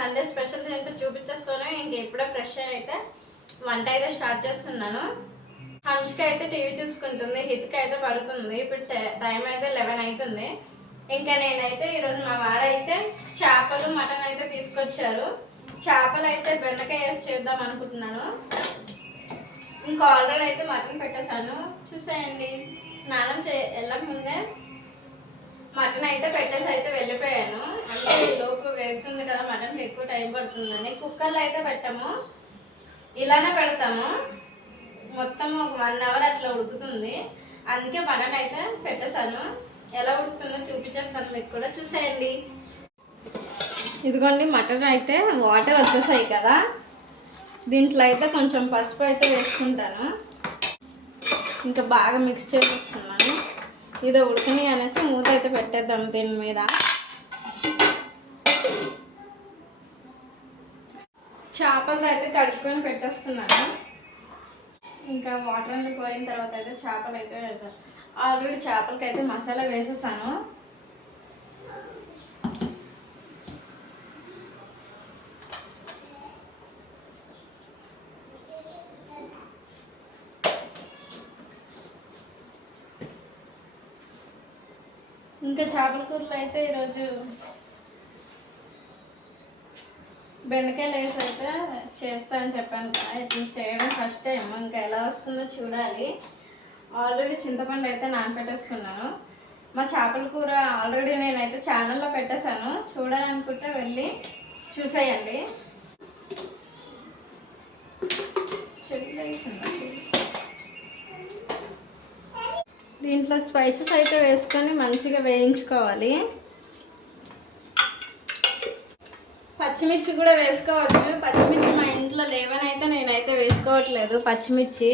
Sunday special ఏంటో చూపించేస్తాను. ఇంక ఎప్పుడో ఫ్రెష్ అయితే వంట అయితే స్టార్ట్ చేస్తున్నాను. హంష్క అయితే టీవీ చూసుకుంటుంది, హిత్క అయితే పడుకుంది. ఇప్పుడు టైం అయితే 11 అవుతుంది. ఇంకా నేనైతే ఈరోజు మా వారైతే చేపలు మటన్ అయితే తీసుకొచ్చారు. చేపలు అయితే బెండకాయ వేసి చేద్దాం అనుకుంటున్నాను. ఇంకా ఆల్రెడీ అయితే మటన్ పెట్టేశాను, చూసేయండి. స్నానం వెళ్ళక ముందే మటన్ అయితే పెట్టేసి అయితే వెళ్ళిపోయాను. అంటే లోపు వేగుతుంది కదా, మటన్కి ఎక్కువ టైం పడుతుందని కుక్కర్లో అయితే పెట్టాము, ఇలానే పెడతాము. మొత్తం ఒక 1 అవర్ అట్లా ఉడుకుతుంది. అందుకే మటన్ అయితే పెట్టేశాను. ఎలా ఉడుకుతుందో చూపించేస్తాను, మీకు కూడా చూసేయండి. ఇదిగోండి, మటన్ అయితే వాటర్ వచ్చేసాయి కదా, దీంట్లో అయితే కొంచెం పసుపు అయితే వేసుకుంటాను. ఇంకా బాగా మిక్స్ చేసేస్తున్నాను. ఇది ఉడకని అనేసి మూత అయితే పెట్టేద్దాం దీని మీద. చేపలు అయితే కడుక్కొని పెట్టేస్తున్నాను. ఇంకా వాటర్ అన్ని పోయిన తర్వాత అయితే చేపలు అయితే వేసాను. ఆల్రెడీ చేపలకి అయితే మసాలా వేసేసాను. ఇంకా చేపల కూరలో అయితే ఈరోజు బెండకాయలు వేసి అయితే చేస్తానని చెప్పాను కదా, ఇప్పుడు చేయడం ఫస్ట్ టైం. ఇంకా ఎలా వస్తుందో చూడాలి. ఆల్రెడీ చింతపండు అయితే నానపెట్టేసుకున్నాను. మా చేపల కూర ఆల్రెడీ నేనైతే ఛానల్లో పెట్టేశాను, చూడాలనుకుంటే వెళ్ళి చూసేయండి. దీంట్లో స్పైసెస్ అయితే వేసుకొని మంచిగా వేయించుకోవాలి. పచ్చిమిర్చి కూడా వేసుకోవచ్చు. పచ్చిమిర్చి మా ఇంట్లో లేవనైతే నేనైతే వేసుకోవట్లేదు పచ్చిమిర్చి.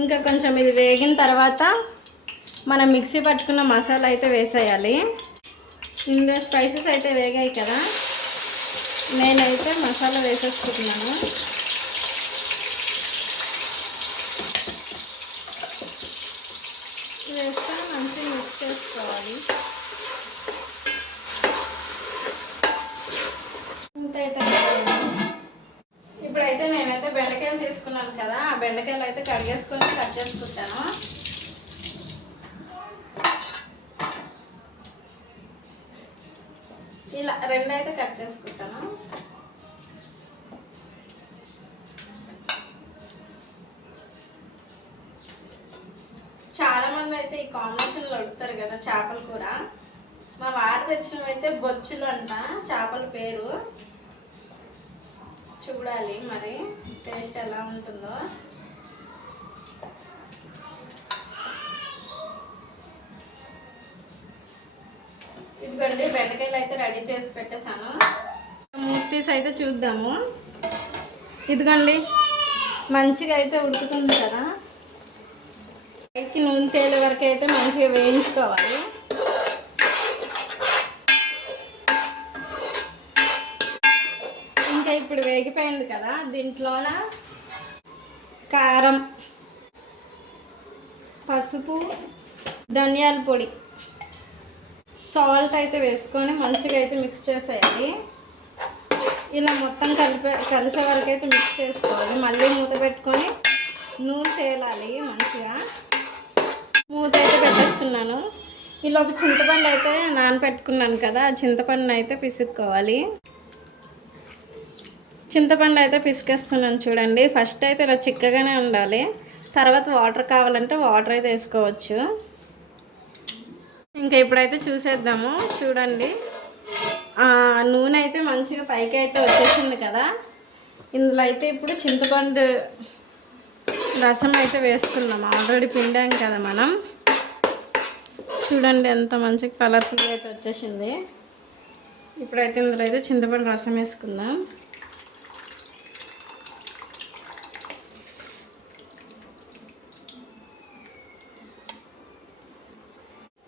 ఇంకా కొంచెం ఇది వేగిన తర్వాత మనం మిక్సీ పట్టుకున్న మసాలా అయితే వేసేయాలి. ఇందులో స్పైసెస్ అయితే వేగాయి కదా, నేనైతే మసాలా వేసేసుకుంటున్నాను. వేసుకొని మంచిగా మిక్స్ చేసుకోవాలి. ఇప్పుడైతే నేనైతే బెండకాయలు తీసుకున్నాను కదా, ఆ బెండకాయలు అయితే కడిగేసుకొని కట్ చేసుకుంటాను. ఇలా 2 అయితే కట్ చేసుకుంటాను. చాలా మంది అయితే ఈ కాంబినేషన్లో అడుగుతారు కదా చేపల కూర. మా వారు తెచ్చినవైతే బొచ్చులు అంట చేపల పేరు. చూడాలి మరి టేస్ట్ ఎలా ఉంటుందో. ఇదిగోండి, బెండకాయలు అయితే రెడీ చేసి పెట్టేశాను. మూతీస్ అయితే చూద్దాము. ఇదిగోండి, మంచిగా అయితే ఉడుకుతుంది కదా, పైకి నూనె తేలే వరకు అయితే మంచిగా వేయించుకోవాలి. ఇంకా ఇప్పుడు వేగిపోయింది కదా, దీంట్లోన కారం, పసుపు, ధనియాల పొడి, సాల్ట్ అయితే వేసుకొని మంచిగా అయితే మిక్స్ చేసేయాలి. ఇలా మొత్తం కలిసే వరకు అయితే మిక్స్ చేసుకోవాలి. మళ్ళీ మూత పెట్టుకొని నూనె తేలాలి మంచిగా. మూత అయితే పెట్టేస్తున్నాను. ఈలోపు చింతపండు అయితే నానపెట్టుకున్నాను కదా, ఆ చింతపండు అయితే పిసుక్కోవాలి. చింతపండు అయితే పిసికేస్తున్నాను చూడండి. ఫస్ట్ అయితే ఇలా చిక్కగానే ఉండాలి, తర్వాత వాటర్ కావాలంటే వాటర్ అయితే వేసుకోవచ్చు. ఇంకా ఇప్పుడైతే చూసేద్దాము. చూడండి, నూనె అయితే మంచిగా పైకి అయితే వచ్చేసింది కదా. ఇందులో అయితే ఇప్పుడు చింతపండు రసం అయితే వేసుకున్నాం. ఆల్రెడీ పిండాం కదా మనం. చూడండి ఎంత మంచిగా కలర్ఫుల్గా అయితే వచ్చేసింది. ఇప్పుడైతే ఇందులో అయితే చింతపండు రసం వేసుకుందాం.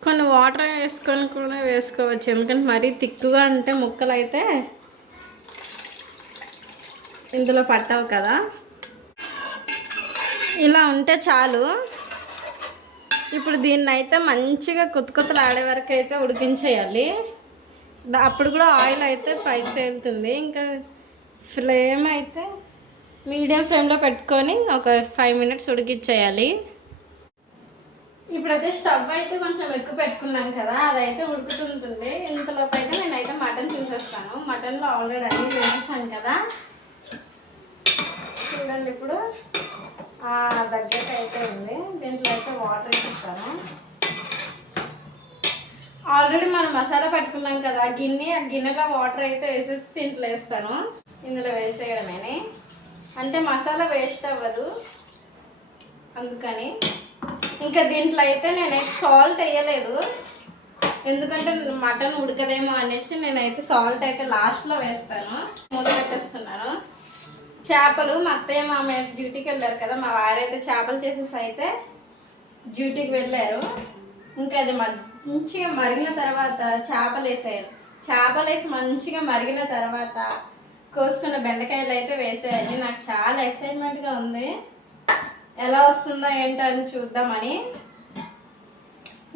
కొన్ని వాటర్ వేసుకొని కూడా వేసుకోవచ్చు, ఎందుకంటే మరీ తిక్కుగా అంటే ముక్కలు అయితే ఇందులో పట్టవు కదా. ఇలా ఉంటే చాలు. ఇప్పుడు దీన్ని అయితే మంచిగా కొత్త కొత్తలు ఆడే వరకు అయితే ఉడికించేయాలి. అప్పుడు కూడా ఆయిల్ అయితే పైకి తేలుతుంది. ఇంకా ఫ్లేమ్ అయితే మీడియం ఫ్లేమ్లో పెట్టుకొని ఒక 5 మినిట్స్ ఉడికిచ్చేయాలి. ఇప్పుడైతే స్టవ్ అయితే కొంచెం ఎక్కువ పెట్టుకున్నాం కదా, అదైతే ఉడుకుతుంటుంది. ఇంతలోపు అయితే నేనైతే మటన్ చూసేస్తాను. మటన్లో ఆల్రెడీ అన్నీ వేసేసాను కదా, చూడండి. ఇప్పుడు దగ్గరకు అయితే ఉంది. దీంట్లో అయితే వాటర్ వేసిస్తాను. ఆల్రెడీ మనం మసాలా పెట్టుకున్నాం కదా ఆ గిన్నెలో వాటర్ అయితే వేసేసి దీంట్లో వేస్తాను. ఇందులో వేసేయడమేని, అంటే మసాలా వేస్ట్ అవ్వదు అందుకని. ఇంకా దీంట్లో అయితే నేనైతే సాల్ట్ వేయలేదు, ఎందుకంటే మటన్ ఉడకదేమో అనేసి నేనైతే సాల్ట్ అయితే లాస్ట్లో వేస్తాను. మూత పెట్టేస్తున్నాను. చేపలు మా అత్తయ్య మామయ్య డ్యూటీకి వెళ్ళారు కదా, మా వారైతే చేపలు చేసేసి అయితే డ్యూటీకి వెళ్ళారు. ఇంకా అది మంచిగా మరిగిన తర్వాత చేపలు వేసేయాలి. చేపలు వేసి మంచిగా మరిగిన తర్వాత కోసుకున్న బెండకాయలు అయితే వేసేయాలి. నాకు చాలా ఎక్సైట్మెంట్గా ఉంది, ఎలా వస్తుందో ఏంటో అని చూద్దామని.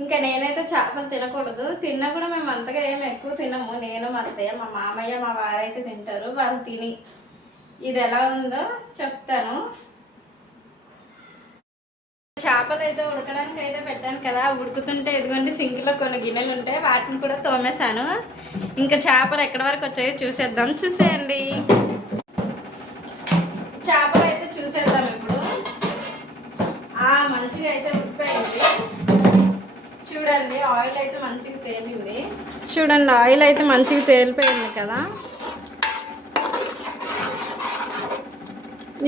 ఇంకా నేనైతే చేపలు తినకూడదు, తిన్నా కూడా మేము అంతగా ఏమి ఎక్కువ తినము. నేను మా అత్తయ్య మా మామయ్య మా వారైతే తింటారు. వాళ్ళు తిని ఇది ఎలా ఉందో చెప్తాను. చేపలు అయితే ఉడకడానికి అయితే పెట్టాను కదా, ఉడుకుతుంటే ఇదిగోండి సింక్లో కొన్ని గిన్నెలు ఉంటాయి, వాటిని కూడా తోమేశాను. ఇంకా చేపలు ఎక్కడి వరకు వచ్చాయో చూసేద్దాం. చూసేయండి, చేపలు అయితే చూసేద్దాం ఇప్పుడు. మంచిగా అయితే ఉడికిపోయింది. చూడండి, ఆయిల్ అయితే మంచిగా తేలింది. చూడండి, ఆయిల్ అయితే మంచిగా తేలిపోయింది కదా.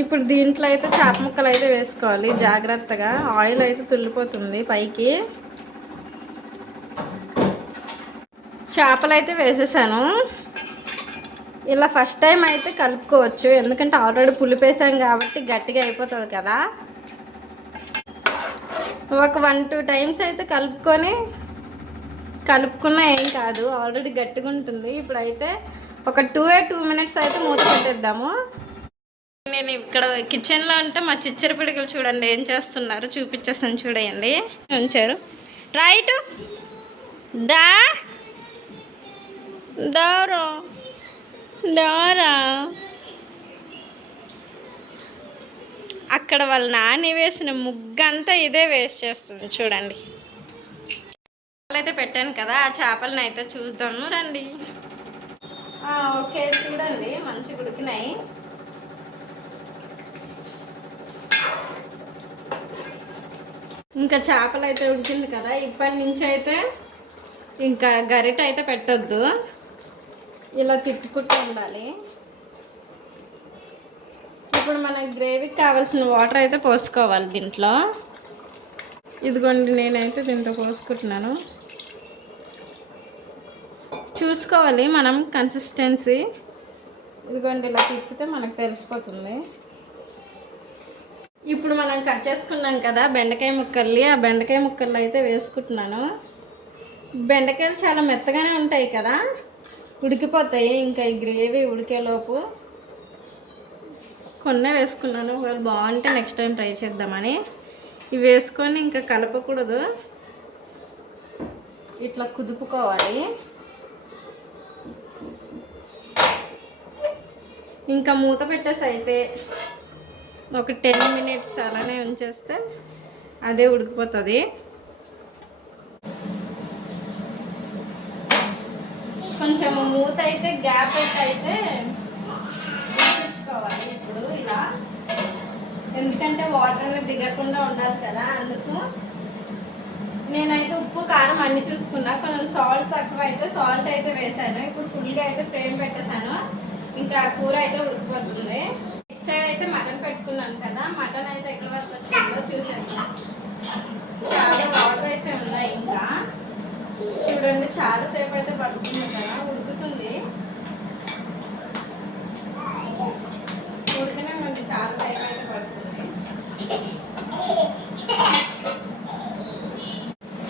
ఇప్పుడు దీంట్లో అయితే చేప ముక్కలు అయితే వేసుకోవాలి జాగ్రత్తగా. ఆయిల్ అయితే తుల్లిపోతుంది పైకి. చేపలు అయితే వేసేసాను. ఇలా ఫస్ట్ టైం అయితే కలుపుకోవచ్చు, ఎందుకంటే ఆల్రెడీ పులిపేసాం కాబట్టి గట్టిగా అయిపోతుంది కదా. ఒక 1-2 టైమ్స్ అయితే కలుపుకున్నా ఏం కాదు, ఆల్రెడీ గట్టిగా ఉంటుంది. ఇప్పుడైతే ఒక 2 మినిట్స్ అయితే మూత పెట్టేద్దాము. నేను ఇక్కడ కిచెన్లో ఉంటే మా చిచ్చర పిడికలు చూడండి ఏం చేస్తున్నారు, చూపించేస్తాను చూడండి. ఉంచారు రైట్ దారా అక్కడ వాళ్ళ నాని వేసిన ముగ్గంతా ఇదే వేస్ట్ చేస్తుంది చూడండి. అయితే పెట్టాను కదా, ఆ చేపలను అయితే చూద్దాము రండి. ఓకే, చూడండి మంచిగా ఉడికినాయి. ఇంకా చేపలు అయితే ఉడికింది కదా, ఇప్పటి నుంచి అయితే ఇంకా గరిట అయితే పెట్టొద్దు, ఇలా తిప్పుకుంటూ ఉండాలి. ఇప్పుడు మన గ్రేవీకి కావాల్సిన వాటర్ అయితే పోసుకోవాలి దీంట్లో. ఇదిగోండి, నేనైతే దీంట్లో పోసుకుంటున్నాను. చూసుకోవాలి మనం కన్సిస్టెన్సీ. ఇదిగోండి, ఇలా తిప్పితే మనకు తెలిసిపోతుంది. ఇప్పుడు మనం కట్ చేసుకున్నాం కదా బెండకాయ ముక్కల్ని, ఆ బెండకాయ ముక్కలు అయితే వేసుకుంటున్నాను. బెండకాయలు చాలా మెత్తగానే ఉంటాయి కదా, ఉడికిపోతాయి. ఇంకా ఈ గ్రేవీ ఉడికేలోపు కొన్నే వేసుకున్నాను, ఒకవేళ బాగుంటే నెక్స్ట్ టైం ట్రై చేద్దామని. ఇవి వేసుకొని ఇంకా కలపకూడదు, ఇట్లా కుదుపుకోవాలి. ఇంకా మూత పెట్టేసి అయితే ఒక 10 మినిట్స్ అలానే ఉంచేస్తే అదే ఉడికిపోతుంది. కొంచెం మూత అయితే గ్యాప్ అయితే ఉడికించుకోవాలి ఇప్పుడు ఇలా, ఎందుకంటే వాటర్ అనేది దిగకుండా ఉండాలి కదా. అందుకు నేనైతే ఉప్పు కారం అన్ని చూసుకున్నా, కొంచెం సాల్ట్ తక్కువ అయితే సాల్ట్ అయితే వేసాను. ఇప్పుడు ఫుల్గా అయితే ఫ్లేమ్ పెట్టేశాను, ఇంకా కూర అయితే ఉడికిపోతుంది. ఇటు సైడ్ అయితే మటన్ పెట్టుకున్నాను కదా, మటన్ అయితే ఎక్కడి వరకు వచ్చిందో చూసాను. చాలా వాటర్ అయితే ఉన్నాయి, ఇంకా చూడండి చాలాసేపు అయితే పడుతుంది కదా, ఉడుకుతుంది. ఉడికినా మనకి చాలా టైం అయితే పడుతుంది.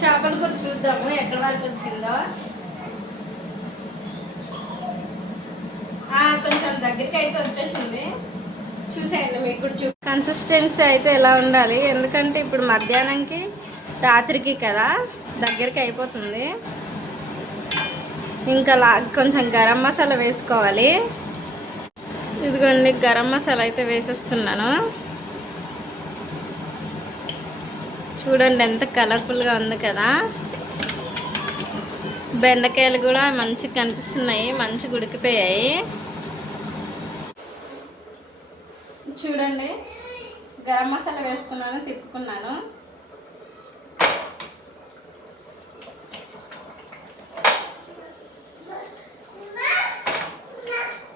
చేపల కూర చూద్దాము ఎక్కడి వరకు వచ్చిందో. కొంచెం దగ్గరికి అయితే వచ్చేసింది, చూసేయండి మీకు కూడా కన్సిస్టెన్సీ అయితే ఎలా ఉండాలి, ఎందుకంటే ఇప్పుడు మధ్యాహ్నంకి రాత్రికి కదా దగ్గరికి అయిపోతుంది. ఇంకా కొంచెం గరం మసాలా వేసుకోవాలి. ఇదిగోండి గరం మసాలా అయితే వేసేస్తున్నాను. చూడండి ఎంత కలర్ఫుల్గా ఉంది కదా. బెండకాయలు కూడా మంచిగా కనిపిస్తున్నాయి, మంచిగా ఉడికిపోయాయి. చూడండి గరం మసాలా వేసుకున్నాను, తిప్పుకున్నాను.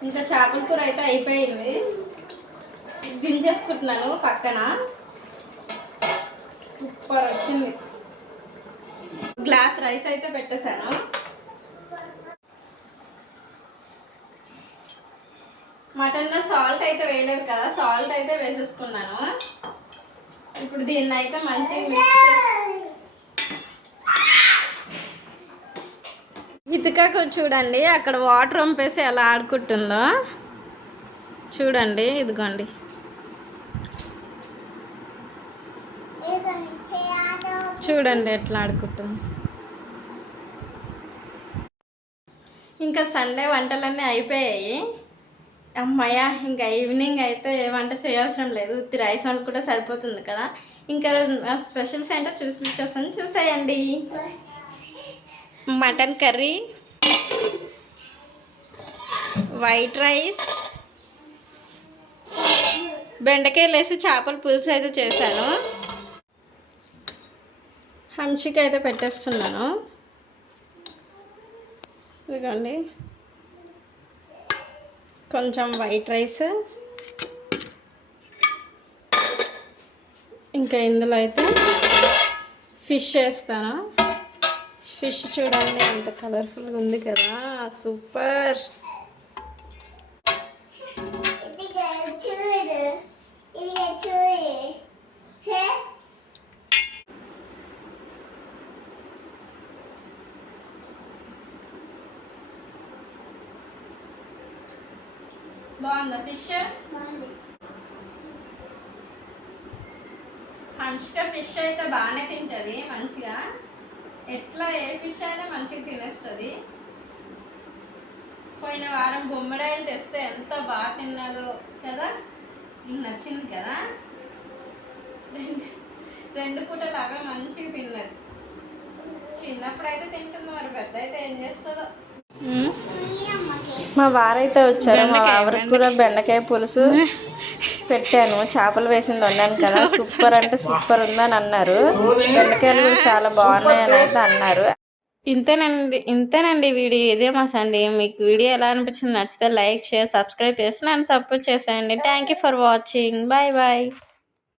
ఇంకా చేపల కూర అయితే అయిపోయింది, దించేసుకుంటున్నాను పక్కన. సూపర్ వచ్చింది. గ్లాస్ రైస్ అయితే పెట్టేశాను. మటన్లో సాల్ట్ అయితే వేయలేదు కదా, సాల్ట్ అయితే వేసేసుకున్నాను. ఇప్పుడు దీన్ని అయితే మంచిగా మిక్స్ చేసి హితికాకు చూడండి అక్కడ వాటర్ వంపేసి ఎలా ఆడుకుంటుందో చూడండి. ఇదిగోండి చూడండి ఎట్లా ఆడుకుంటుంది. ఇంకా సండే వంటలన్నీ అయిపోయాయి. అమ్మయ్య, ఇంకా ఈవినింగ్ అయితే ఏ వంట చేయాల్సిన లేదు, ఉత్తి రైస్ వంట కూడా సరిపోతుంది కదా. ఇంకా స్పెషల్స్ ఏంటో చూసేస్తాను, చూసేయండి. మటన్ కర్రీ, వైట్ రైస్, బెండకాయలు వేసి చేపల పులుసు అయితే చేశాను. హంచిక అయితే పెట్టేస్తున్నాను. ఇదిగోండి కొంచెం వైట్ రైస్, ఇంకా ఇందులో అయితే ఫిష్ వేస్తాను. ఫిష్ చూడండి ఎంత కలర్ఫుల్గా ఉంది కదా, సూపర్. బాగుందా ఫిష్? హంచిక ఫిష్ అయితే బాగానే తింటుంది మంచిగా. ఎట్లా ఏ ఫిష్ అయినా మంచిగా తినేస్తుంది. పోయిన వారం బొమ్మడాయిలు తెస్తే ఎంత బాగా తిన్నదో కదా, నీకు నచ్చింది కదా. రెండు పూటలు అవే మంచిగా తిన్నది. చిన్నప్పుడైతే తింటుంది, మరి పెద్ద అయితే ఏం చేస్తుందో. మా వారైతే వచ్చారు, మా వారికి కూడా బెండకాయ పులుసు పెట్టాను, చేపలు వేసింది వండాను కదా. సూపర్ అంటే సూపర్ ఉందని అన్నారు. బెండకాయలు కూడా చాలా బాగున్నాయని అయితే అన్నారు. ఇంతేనండి వీడియో. ఇదే మా సండే. మీకు వీడియో ఎలా అనిపించింది? నచ్చితే లైక్, షేర్, సబ్స్క్రైబ్ చేసి నన్ను సపోర్ట్ చేసేయండి. Thank you for watching. Bye bye.